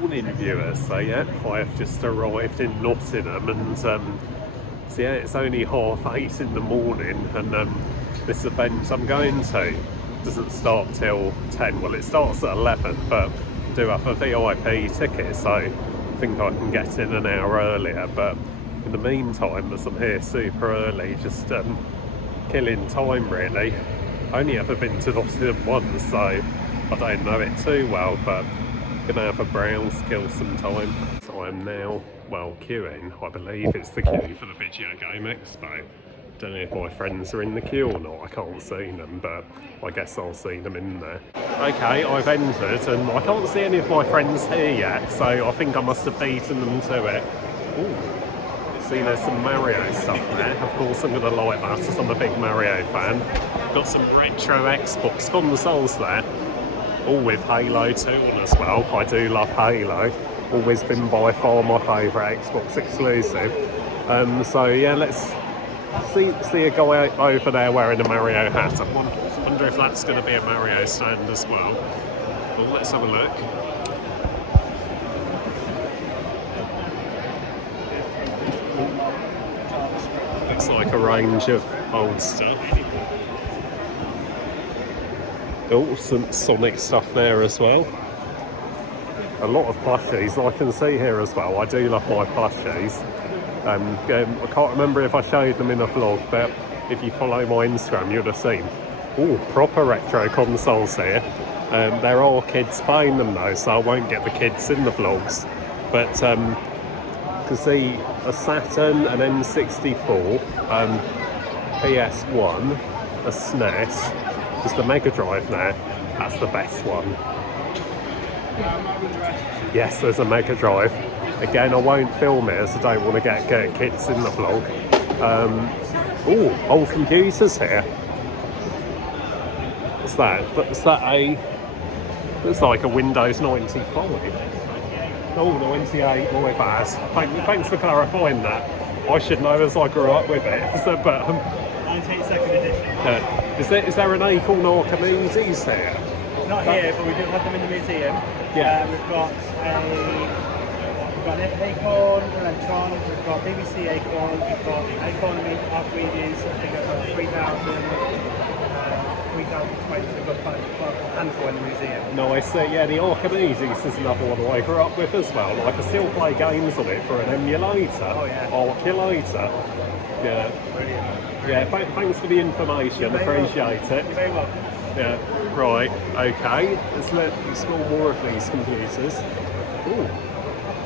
Morning viewers, so yeah, I've just arrived in Nottingham and so yeah, it's only 8:30 in the morning and this event I'm going to doesn't start till 10, well it starts at 11 but I do have a VIP ticket so I think I can get in an hour earlier, but in the meantime as I'm here super early just killing time really. I only ever been to Nottingham once so I don't know it too well, but gonna have a browse, kill some time. So I'm now, well, queuing. I believe it's the queue for the Video Game Expo. Don't know if my friends are in the queue or not, I can't see them, but I guess I'll see them in there. Okay, I've entered and I can't see any of my friends here yet, so I think I must have beaten them to it. Ooh, see there's some Mario stuff there. Of course I'm gonna like that as I'm a big Mario fan. Got some retro Xbox consoles there. All with Halo 2 on as well. I do love Halo. Always been by far my favourite Xbox exclusive. So yeah, let's see a guy over there wearing a Mario hat. I wonder if that's going to be a Mario stand as well. Well, let's have a look. Looks like a range of old stuff. Oh, some Sonic stuff there as well. A lot of plushies I can see here as well. I do love my plushies. I can't remember if I showed them in a vlog, but if you follow my Instagram you'd have seen. Oh, proper retro consoles here. There are kids playing them though, so I won't get the kids in the vlogs. But you can see a Saturn, an N64, PS1, a SNES. It's the Mega Drive now. That's the best one. Yes, there's a Mega Drive. Again, I won't film it as I don't want to get kids in the vlog. Oh, old computers here. What's that? Is that a... Looks like a Windows 95. Oh, 98, my bad. Thanks for clarifying that. I should know as I grew up with it. So, but 92nd edition. Is there an Acorn Archimedes here? Not here, but we do have them in the museum. Yeah. We've got an Acorn Electron, we've got BBC Acorn, we've got Acorn Archimedes, I think I've got 3,020, we've got quite a handful in the museum. Nice, yeah, the Archimedes is another one I grew up with as well. Like, I still play games on it for an emulator. Oh yeah. Arculator. Yeah. Brilliant. Yeah, thanks for the information, appreciate it. You're very welcome. Yeah, right, okay, let's explore more of these computers. Ooh,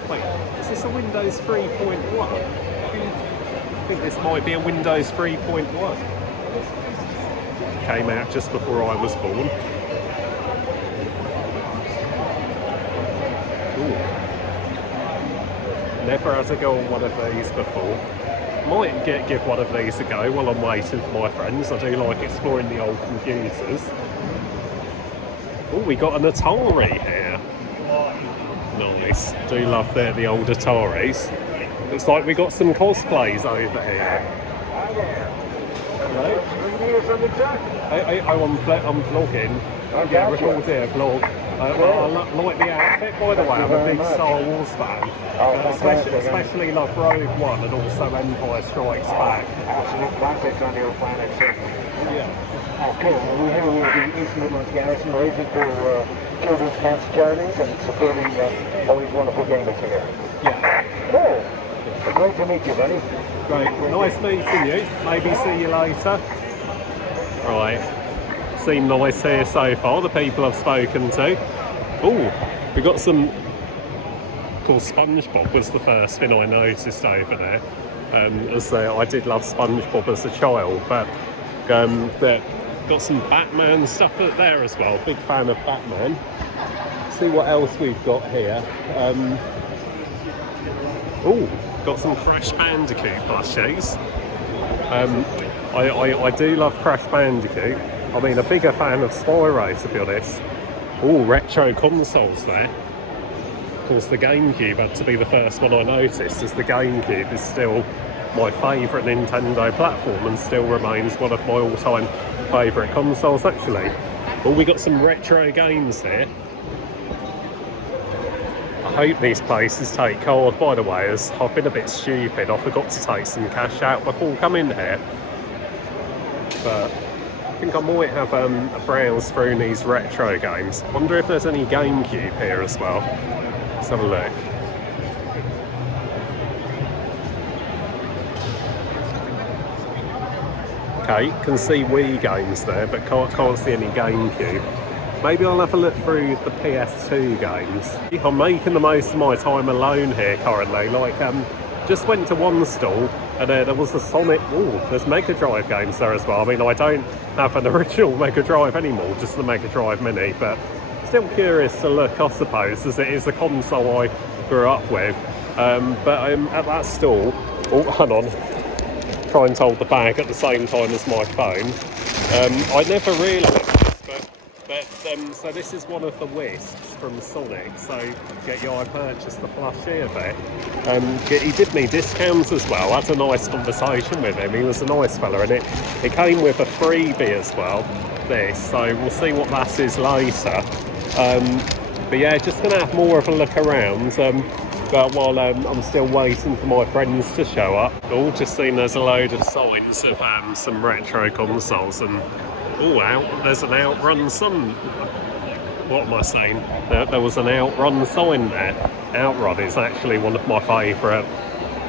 wait, is this a Windows 3.1? I think this might be a Windows 3.1. Came out just before I was born. Ooh. Never had to go on one of these before. Might give one of these a go while I'm waiting for my friends. I do like exploring the old computers. Oh, we got an Atari here. Nice. Do love the old Ataris. Looks like we got some cosplays over here. Hello? I'm vlogging. Yeah, recording a vlog. I like the outfit, by the way. I'm a big Star Wars fan. Especially love Rogue One and also Empire Strikes Back. Absolute classics on your planet, sir. Yeah. Okay, we have the East Midlands Garrison Racing for children's cancer charities and supporting all these wonderful gamers here. Yeah. Oh, great to meet you, buddy. Great. Nice meeting you. Maybe see you later. Right. Seem nice here so far, the people I've spoken to. Oh, we got some... Of course, SpongeBob was the first thing I noticed over there. As I did love SpongeBob as a child, but got some Batman stuff there as well. Big fan of Batman. See what else we've got here. Oh, got some Crash Bandicoot plushies. I do love Crash Bandicoot. I mean, a bigger fan of Spyro, to be honest. Oh, retro consoles there. Of course, the GameCube had to be the first one I noticed, as the GameCube is still my favourite Nintendo platform and still remains one of my all-time favourite consoles, actually. Well, we got some retro games here. hope these places take card, by the way, as I've been a bit stupid. I forgot to take some cash out before coming here. But I think I might have a browse through these retro games. Wonder if there's any GameCube here as well. Let's have a look. Okay, can see Wii games there, but can't see any GameCube. Maybe I'll have a look through the PS2 games. I'm making the most of my time alone here currently. Like, just went to one stall and there was a Sonic. Oh, there's Mega Drive games there as well. I mean, I don't have an original Mega Drive anymore, just the Mega Drive Mini, but still curious to look, I suppose, as it is a console I grew up with. But at that stall, oh, hang on, try and hold the bag at the same time as my phone. I never realised this, but so this is one of the Wisps from Sonic. So I purchased the plushie of it. He did me discounts as well. I had a nice conversation with him. He was a nice fella, and it came with a freebie as well. This, so we'll see what that is later. But yeah, just gonna have more of a look around. But while I'm still waiting for my friends to show up, just seen there's a load of signs of some retro consoles, and there's an Outrun what am I saying? There was an Outrun sign there. Outrun is actually one of my favourite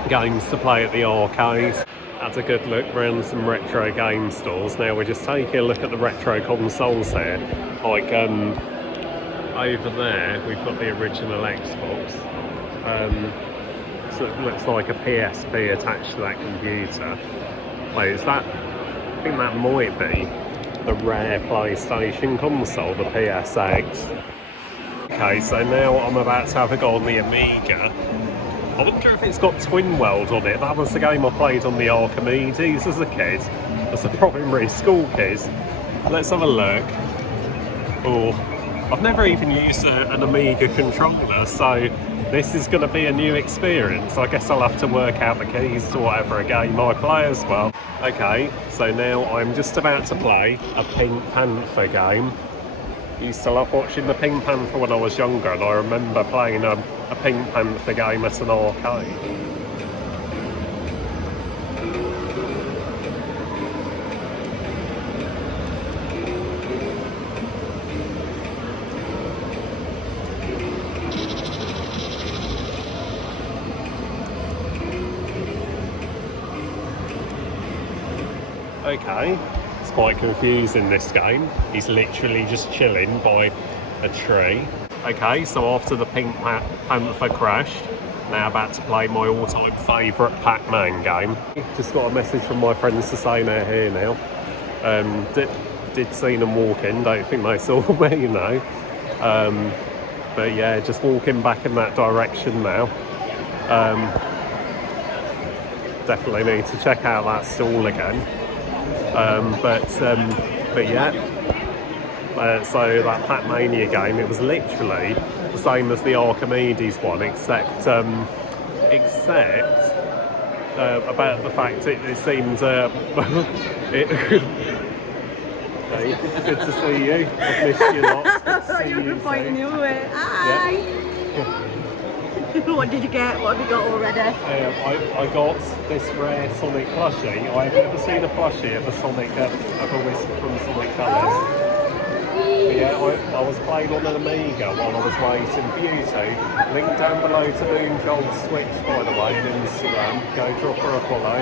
games to play at the arcade. Had a good look around some retro game stores. Now we're just taking a look at the retro consoles here. Like over there, we've got the original Xbox. So it looks like a PSP attached to that computer. Wait, is that? I think that might be the rare PlayStation console, the PSX. Okay, so now I'm about to have a go on the Amiga. I wonder if it's got Twin World on it. That was the game I played on the Archimedes as a kid, as a primary school kid. Let's have a look. Oh, I've never even used an Amiga controller, so this is going to be a new experience. I guess I'll have to work out the keys to whatever game I play as well. Okay, so now I'm just about to play a Pink Panther game. Used to love watching the Pink Panther when I was younger, and I remember playing a Pink Panther game at an arcade. Okay, it's quite confusing, this game. He's literally just chilling by a tree. Okay, so after the Pink Panther crashed, now about to play my all-time favourite Pac-Man game. Just got a message from my friends to say they're here now. Did see them walk in, don't think they saw me, you know. But yeah, just walking back in that direction now. Definitely need to check out that stall again. But yeah, so that Pac-Mania game, it was literally the same as the Archimedes one, except about the fact it seemed hey, good to see you. I've missed you lots. Good to see you pointing you away. Hi. Yeah. What did you get? What have you got already? I got this rare Sonic plushie. I've never seen a plushie of a Sonic, of a Wisp from Sonic Colors. But yeah, I was playing on an Amiga while I was waiting for you two. Link down below to Moonjold's Twitch, by the way, on Instagram. Go drop her a follow.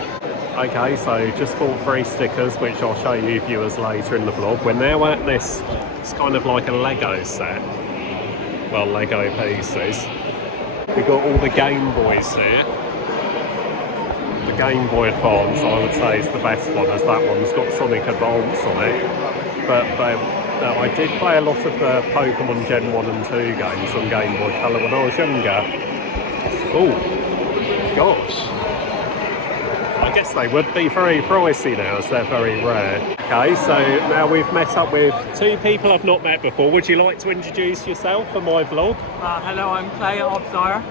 Okay, so just bought 3 stickers, which I'll show you viewers later in the vlog. We're now at this, it's kind of like a Lego set. Well, Lego pieces. We've got all the Game Boys here. The Game Boy Advance, I would say, is the best one, as that one's got Sonic Advance on it. But I did play a lot of the Pokemon Gen 1 and 2 games on Game Boy Color when I was younger. Oh, gosh. I I guess they would be very pricey now as they're very rare. Okay, so now we've met up with two people I've not met before. Would you like to introduce yourself for my vlog? Hello, I'm Clay at Obsire.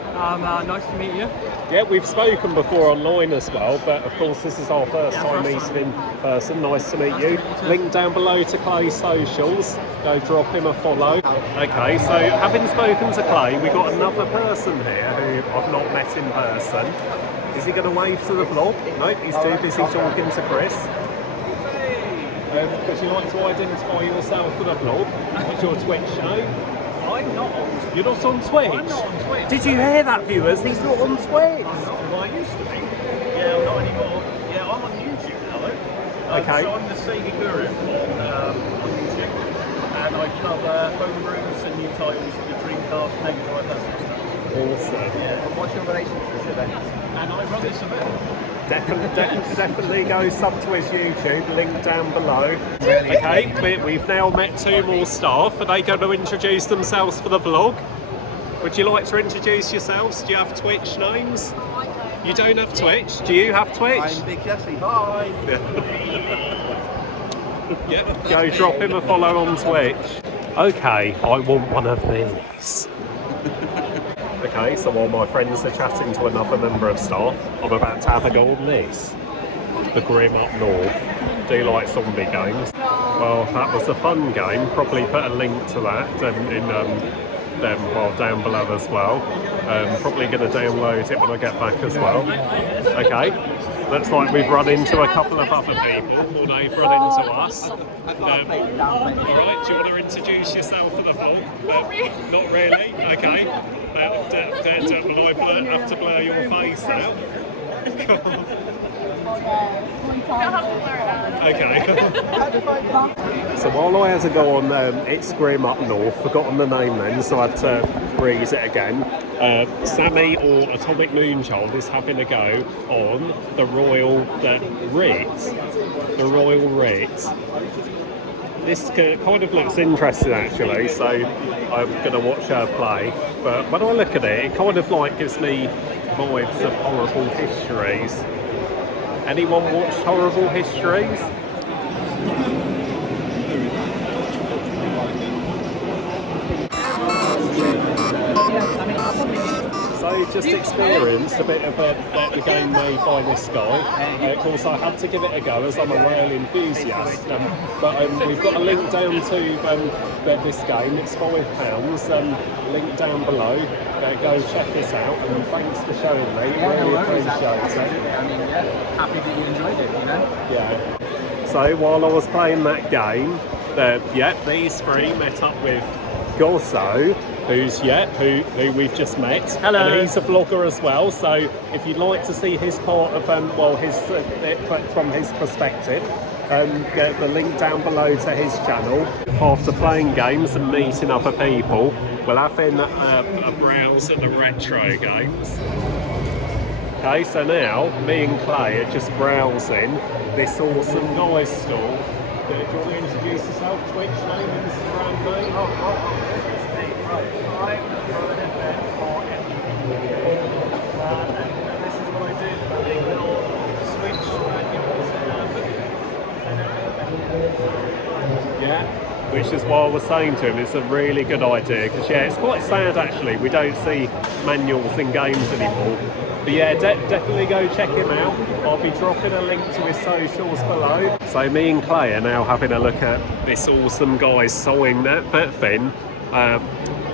Nice to meet you. Yeah, we've spoken before online as well, but of course this is our first time meeting in person. Nice to meet you. Link down below to Clay's socials. Go drop him a follow. Okay, so having spoken to Clay, we've got another person here who I've not met in person. Is he going to wave to the vlog? No, he's too busy talking to Chris. Would you like to identify yourself for the vlog? What's your Twitch name? I'm not on Twitch. You're not on Twitch? I'm not on Twitch. Did you hear that, viewers? He's not on Twitch. Well, I used to be. Yeah, I'm not anymore. Yeah, I'm on YouTube now, though. Okay. So I'm the Sega Guru on YouTube. And I cover homebrews and new titles for the Dreamcast, Mega Drive, that sort of stuff. Awesome. Yeah. And what's your relation to this event? And I run this event. Definitely go sub to his YouTube, link down below. Okay, we've now met two more staff. Are they going to introduce themselves for the vlog? Would you like to introduce yourselves? Do you have Twitch names? You don't have Twitch? Do you have Twitch? I'm Big Jesse. Hi. Yep, go drop him a follow on Twitch. Okay, I want one of these. Okay, so while my friends are chatting to another member of staff, I'm about to have a go on this. The Grim Up North. Do you like zombie games? Well, that was a fun game. Probably put a link to that down below as well. Probably going to download it when I get back as well. Okay, looks like we've run into a couple of other people, or they've run into us. Alright, do you want to introduce yourself for the vlog? Not really? Okay. Will I have to blur your face out? Okay. So while I had to go on It's Grim Up North, forgotten the name then, so I had to read it again. Sammy or Atomic Moonchild is having a go on the Royal Ritz. The Royal Ritz. This kind of looks interesting actually, so I'm going to watch her play. But when I look at it, it kind of like gives me vibes of Horrible Histories. Anyone watched Horrible Histories? So just experienced a bit of a game made by this guy. Of course I had to give it a go as I'm a rail enthusiast. But we've got a link down to this game, it's £5. Link down below. Go check this out and thanks for showing me. Really appreciate it. Happy that you enjoyed it, you know? Yeah. So while I was playing that game, these three met up with Gozzo, who we've just met. Hello. And he's a vlogger as well, so if you'd like to see his part of from his perspective, get the link down below to his channel. After playing games and meeting other people, we'll have a browse at the retro games. Okay, so now me and Clay are just browsing this awesome guy store. Do you want to introduce yourself, Twitch name, Instagram name? It's me, right. I'm this is what I do. Big little switch Yeah, which is what I was saying to him, it's a really good idea because it's quite sad actually, we don't see manuals in games anymore. But yeah, definitely go check him out. I'll be dropping a link to his socials below. So me and Clay are now having a look at this awesome guy sewing that thing.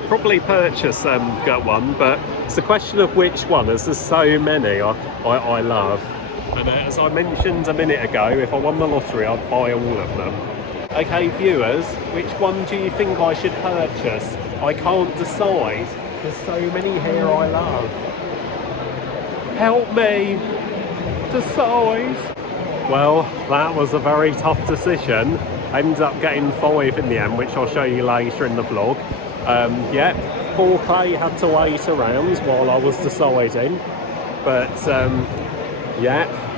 Probably purchase one, but it's a question of which one, as there's so many I love. And as I mentioned a minute ago, if I won the lottery, I'd buy all of them. Okay, viewers, which one do you think I should purchase? I can't decide. There's so many here I love. Help me decide. Well, that was a very tough decision. I ended up getting 5 in the end, which I'll show you later in the vlog. Poor Clay had to wait around while I was deciding. But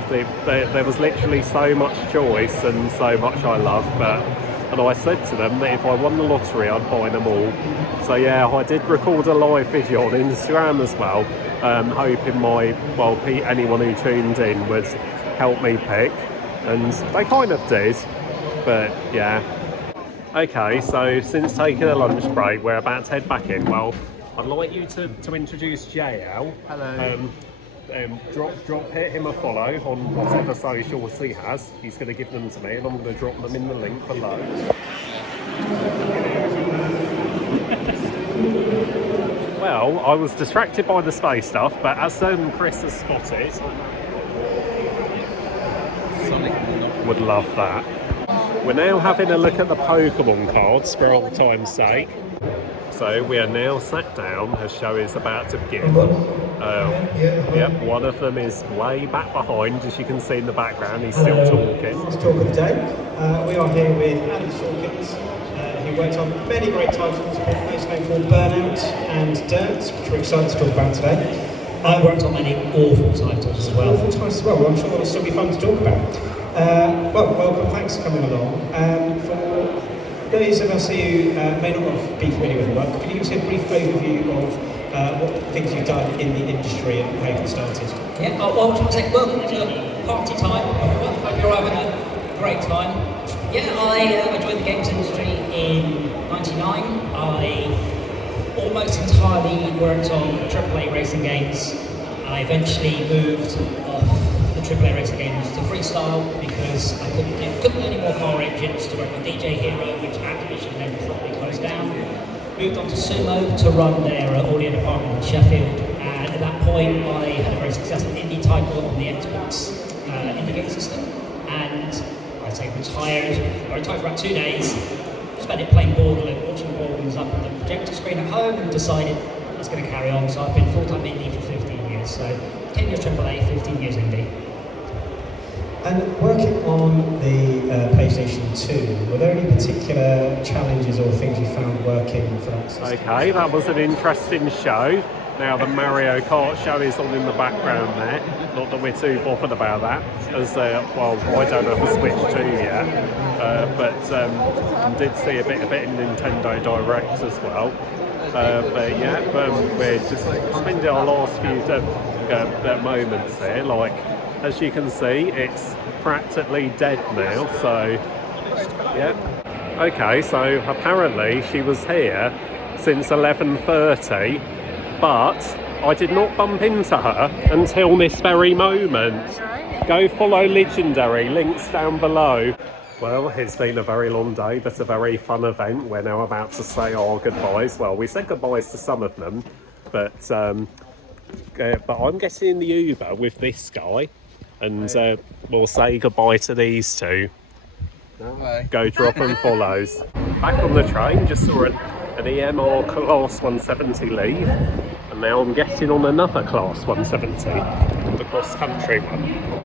there was literally so much choice and so much I love. And I said to them that if I won the lottery, I'd buy them all. So yeah, I did record a live video on Instagram as well, hoping anyone who tuned in would help me pick, and they kind of did, but yeah. Okay, so since taking a lunch break, we're about to head back in. Well, I'd like you to introduce JL. Hello. Drop him a follow on whatever socials he has. He's going to give them to me, and I'm going to drop them in the link below. Well, I was distracted by the space stuff, but as Chris has spotted, would love that. We're now having a look at the Pokemon cards for old time's sake. So we are now sat down, the show is about to begin. Yep, one of them is way back behind, as you can see in the background, he's still talking. Last talk of the day. We are here with Adam Shawkins, who worked on many great titles, most known for Burnout and Dirt, which we're excited to talk about today. I worked on many awful titles as well. Awful titles as well, I'm sure it'll still be fun to talk about. Well, welcome, thanks for coming along. For those of us who may not be familiar with the work, can you give us a brief overview of what things you've done in the industry and how you got started? Yeah, well, I would say welcome to party time, everyone. Hope you're having a great time. Yeah, I joined the games industry in '99. I almost entirely worked on AAA racing games. I eventually moved off the AAA racing games to freestyle because I couldn't do any more car engines to work with DJ Hero, which Activision then properly closed down. Moved on to Sumo to run their audio department in Sheffield, and at that point I had a very successful indie title on the Xbox indie game system, and I say retired. I retired for about 2 days, spent it playing Borderlands, watching Borderlands up on the projector screen at home, and decided I was going to carry on. So I've been full-time indie for 15 years, so 10 years AAA, 15 years indie. And working on the PlayStation 2, were there any particular challenges or things you found working for that system? Okay, that was an interesting show. Now the Mario Kart show is on in the background there. Not that we're too bothered about that, as well, I don't have a Switch 2 yet, but did see a bit of it in Nintendo Direct as well. But yeah, we're just spending our last few moments there. Like, as you can see, it's practically dead now. So yeah. Okay, so apparently she was here since 11:30. But I did not bump into her until this very moment. Go follow Legendary, links down below. Well, it's been a very long day, but a very fun event. We're now about to say our goodbyes. Well, we said goodbyes to some of them, but I'm getting in the Uber with this guy, and we'll say goodbye to these two. Go drop and follows. Back on the train, just saw an EMR Class 170 leave, and now I'm getting on another Class 170, the cross-country one.